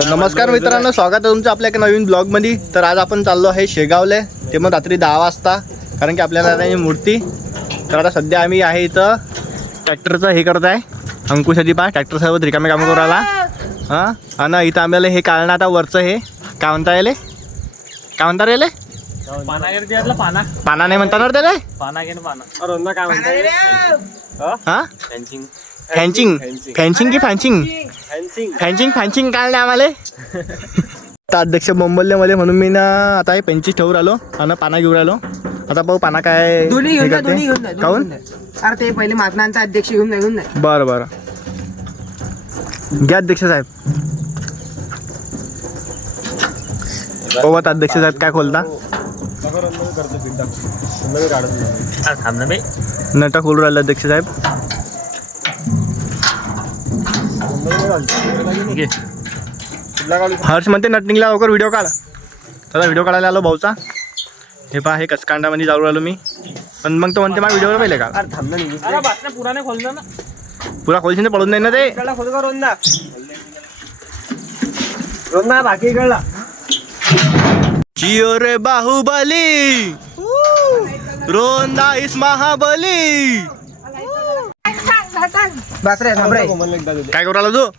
तर नमस्कार मित्रांनो, स्वागत आहे तुमचं आपल्या एका नवीन ब्लॉगमध्ये। तर आज आपण चाललो आहे शेगावले, ते मग रात्री 10 वाजता, कारण की आपल्याला नाही मूर्ती। तर आता सध्या आम्ही आहे इथं ट्रॅक्टरचं हे करत आहे, अंकुशाची पा ट्रॅक्टर सोबत रिकामे काम करू राहिला। हां, आणि इथं आम्हाला हे काढणं आता वरचं हे काय म्हणता येईल, काय म्हणता येईल पाना पाना नाही म्हणता ना त्याला, पाना घेणं पाना रोंदा काय म्हणतात? हां फॅन्सिंग फॅन्सिंग की फॅन्सिंग फॅन्सिंग फॅन्सिंग काढले आम्हाला। तर अध्यक्ष बोंबलले मला, म्हणून मी ना आता हे 25 ठेवून राहिलो आणि पाना घेऊन राहिलो। आता पाहू पाना काय दोन्ही घेऊन जा, दोन्ही घेऊन जा, काऊन? अरे ते पहिले महात्मांचा अध्यक्ष घेऊन जा। बरं बरं, घ्या अध्यक्ष साहेब। सोबत अध्यक्ष साहेब काय खोलता नट खोलू राहिले अध्यक्ष साहेब। हर्ष म्हणते नट निघला, लवकर व्हिडिओ काढ। त्याला व्हिडिओ काढायला आलो भाऊचा। हे पहा, हे कसकांडामध्ये जाऊ राहिलो मी, पण मग तो म्हणते मला व्हिडिओ पहिले का पुराने खोललं ना, पुरा खोलशील पडून नाही ना ते। रोंदा बाकी कळला जियो रे बाहुबली, रोंदा इस महाबली। बस रे, थांब रे। काय करू राहिला तू?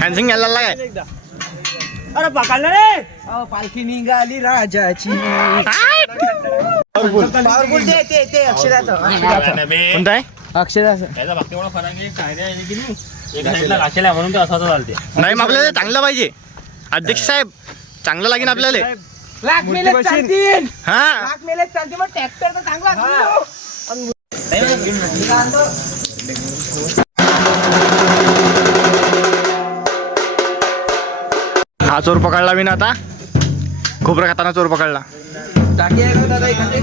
फॅन्सिंग घ्यायला लागला काय? अरे पकडलं रे, पालखी निघाली राजाची। पावरफुल ते अक्षराचं कोणता आहे? अक्षराचं त्याचा बाकी एवढा फरक आहे काय रे आहे की नाही, एका साईडला घासेल आहे म्हणून ते असं चालते। नाही मग आपल्याला चांगलं पाहिजे अध्यक्ष साहेब, चांगलं लागेल आपल्याला। लाख मेले चालतील, हा लाख मेले चालतील, मग ट्रॅक्टर तर चांगला असतो। हा चोर पकडला मी ना आता, खोबरं खाताना चोर पकडला। टाकी आहे का दादा एखादी?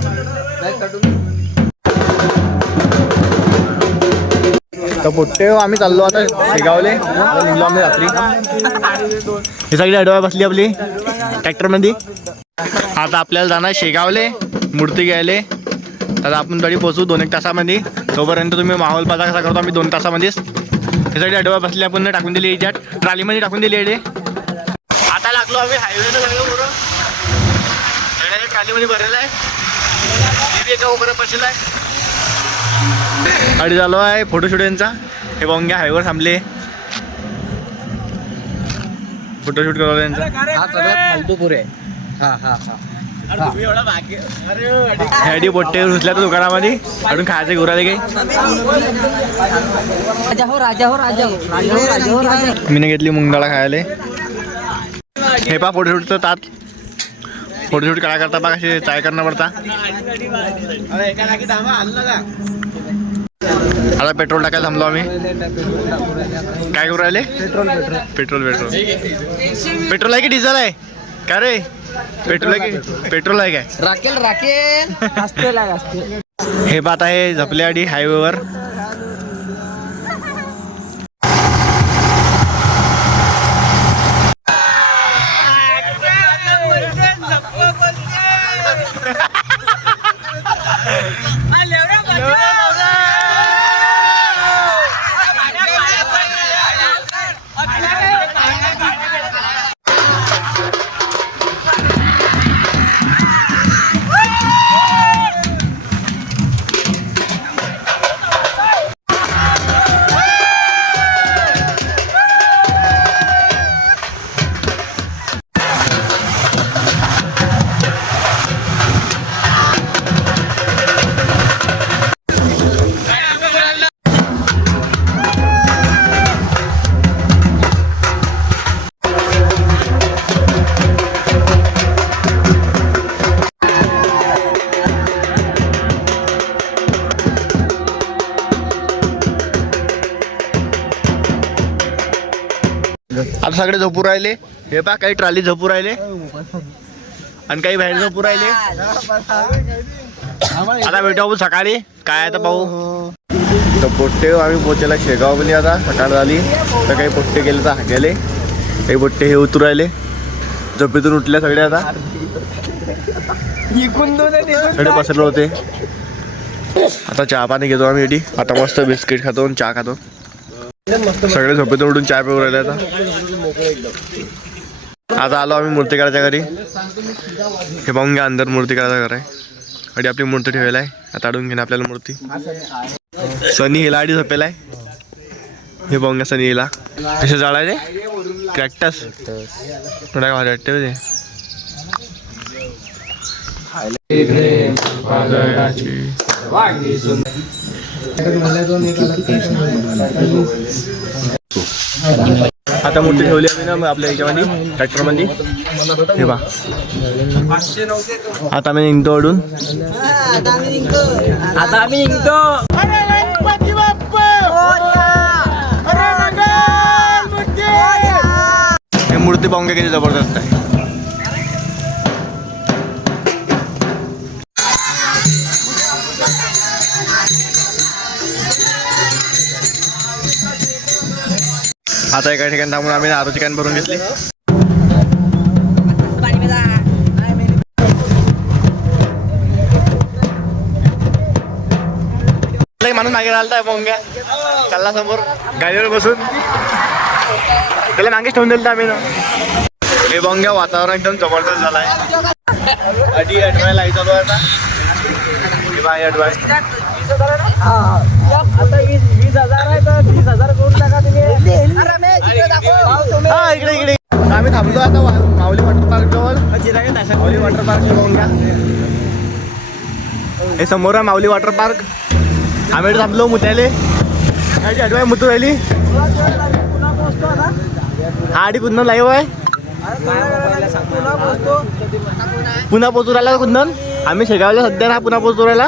तर पोट्टे आम्ही चाललो आता शेगावले, निघलो आम्ही रात्री। हे सगळी अडवा बसली आपली ट्रॅक्टरमध्ये। आता आपल्याला जाणार शेगावले मूर्ती घ्यायले। आता आपण तरी पोहोचू 2-1 तासामध्ये। तोपर्यंत तुम्ही माहोल पाहता कसा करतो आम्ही 2 तासामध्येच। हे सगळी अडवा बसली, आपण टाकून दिली याच्यात, ट्रॉलीमध्ये टाकून दिली आहे। आता लागलो आम्ही हायवेला, लागलो बरं सगळ्या ट्रॉलीमध्ये भरलेला आहे, एका उभं बसलेला आहे। गाडी चालू आहे फोटोशूट यांचा। हे पाहून घ्या, हायवेवर थांबले फोटोशूट करवलं यांचा। हा सगळ्यात फालतू पुरे। हा हा हा, ह्याडी पोट्टे घुसल्या तर दुकानामध्ये अजून खायचे घुराले काही। राजा हो राजा हो राजा हो राजा हो राजा हो राजा। मीने घेतली मुंगडाळा खायला। हे पा फोटोशूटचं तात, फोटोशूट करा करता पा कसे चाय करणं पडता। आता पेट्रोल टाकायला थांबलो आम्ही। काय करू राहिले? पेट्रोल पेट्रोल पेट्रोल पेट्रोल आहे की डिझेल आहे? काय रे, पेट्रोल आहे की पेट्रोल आहे काय? राखेल राखेल असते लाग असते। हे पाहत आहे झपल्याआडी हायवेवर। आता सगळे झोपू राहिले। हे पहा, काही ट्रॉली झोपू राहिले आणि काही बाहेर झोपू राहिले। आता भेटू आपण सकाळी, काय आता पाहू। तर पोट्टे आम्ही पोहोचला शेगावमध्ये। आता सकाळ झाली तर काही पोट्टे गेले तर गेले, काही पोट्टे हे उतरू राहिले, झोपेतून उठले सगळे। आता सगळे पसरले होते। आता चहा पाणी घेतो आम्ही एटी। आता मस्त बिस्किट खातो आणि चहा खातो। सगळे झोपेतून उठून चाय पिऊ राहिले आता आलो आम्ही मूर्तिकाराच्या घरी. हे पाहून घ्या अंदर मूर्तिकाराचं घर आहे आणि आपली मूर्ती ठेवायला आहे. आता अडून घेणे आपल्याला मूर्ती. सनी हिला आडी झोपेला आहे. हे पाहून घ्या सनी हिला कसे जाळायचे क्रॅक्टस थोडा भारी वाटते आता मूर्ती ठेवली आम्ही ना आपल्या ह्याच्यामध्ये ट्रॅक्टरमध्ये. हे बा आता आम्ही निघतो ओढून. आता आम्ही निघतो. हे मूर्ती पाहून किती जबरदस्त आहे. आता एका ठिकाणी थांबून आम्ही आरोची कॅन भरून घेतली. माणूस मागे राहिलता पोंग्या चालला समोर गाडीवर बसून त्याला मागेच ठेवून दिलं आम्ही ना. हे बोंग्या वातावरण एकदम जबरदस्त झालाय. अडी अडवायला आहे चालू आता. हे बाय अडवाय आता 20,000 आहे तर 30,000 करून टाका तुम्ही. हा इकडे इकडे आम्ही थांबलो आता माऊली वॉटर पार्क जवळ. माऊली वॉटर पार्क बोंग्या हे समोर आहे माऊली वॉटर पार्क. आम्ही थांबलो मुत्याले अडवाय मुतू राहिली. हा आडी कुंदन लाईव्ह आहे. पुन्हा पोचू राहिला कुंदन. आम्ही शेगावला सध्या ना पुन्हा पोचू राहिला.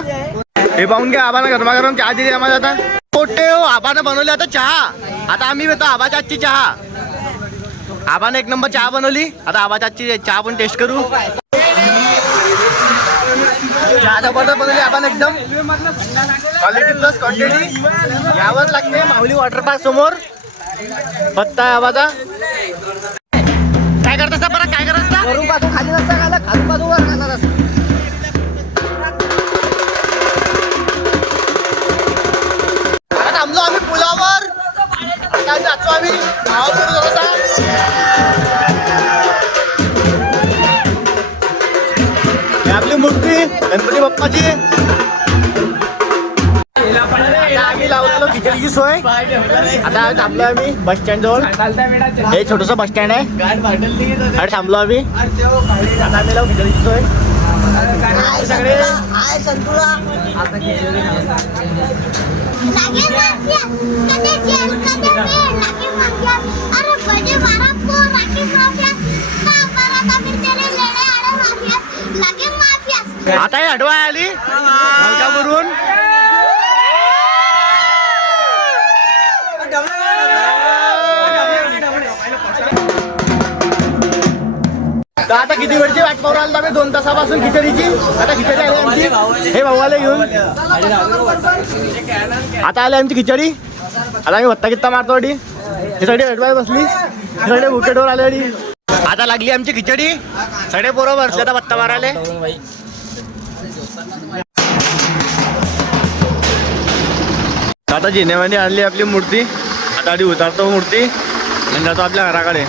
हे पाहून घ्या आबानं गरमागरम चहा दिली आम्हाला. आता पोटे आबानं बनवली आता चहा. आता आम्ही येतो आबाच्या आजची चहा. आबानं एक नंबर चहा बनवली. आता आबाच्या आजची चहा पण टेस्ट करू. चहा जबरदस्त बनवली आबानं एकदम. क्वालिटी प्लस क्वांटिटी यावंच लागते. माऊली वॉटर पार्क समोर पत्ता आहे आबाचा. काय करत असता बरं काय करत असता. वरून पासून खाली नसता घाला खालून पासून वर घालत असता. आता थांबलो आम्ही पुलावर. आता जातो आम्ही आपली मूर्ती गणपती बाप्पाची. आता आम्ही लावलेलो खिचडीची सोय. आता थांबलो आम्ही बस स्टँड जवळ. हे छोटस बस स्टँड आहे आणि थांबलो आम्ही. आता आम्ही लावू खिचडीची सोय. सगळे आता हे अडवा आली मलकापूरहून. तर आता किती वेळची वाट पाहू राहिलो आम्ही 2 तासापासून खिचडीची. आता खिचडी आली आमची. हे भाऊवाले घेऊन आता आली आमची खिचडी. आता आम्ही भत्ता कित्ता मारतो अडी. हे सगळे अडवाय बसली. हे सगळे बुकेटवर आले अडी. आता लागली आमची खिचडी. सगळे पोरं बसले आता भत्ता मारायला. आता जिनेवानी आणली आपली मूर्ती. आता आधी उतारतो मूर्ती आणि जातो आपल्या घराकडे.